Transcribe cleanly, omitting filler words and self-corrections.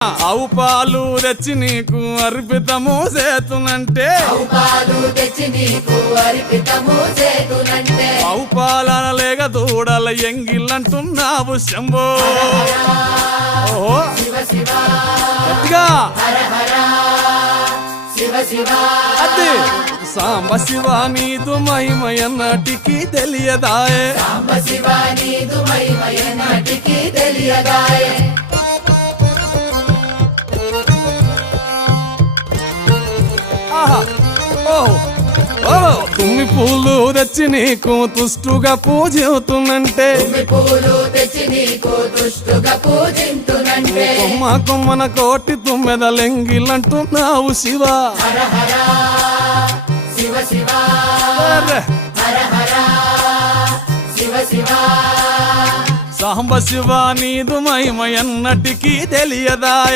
ఆవు పాలు తెచ్చి నీకు అర్పితము చేతునంటే ఆవు పాలన లేక దూడల ఎంగిల్లంటున్నావు శంభో. ఓహో గట్టిగా అదే సాంబ శివ నీదు మహిమయన్నటికి తెలియదాయే. తుమ్మి పూలు తెచ్చి నీకు తుష్టుగా పూజింతునంటే కొమ్మ కొమ్మన కోటి తుమ్మెదలెంగిలంటున్నావు శివ. సాంబ శివ నీదు మహిమయన్నటికి తెలియదాయే.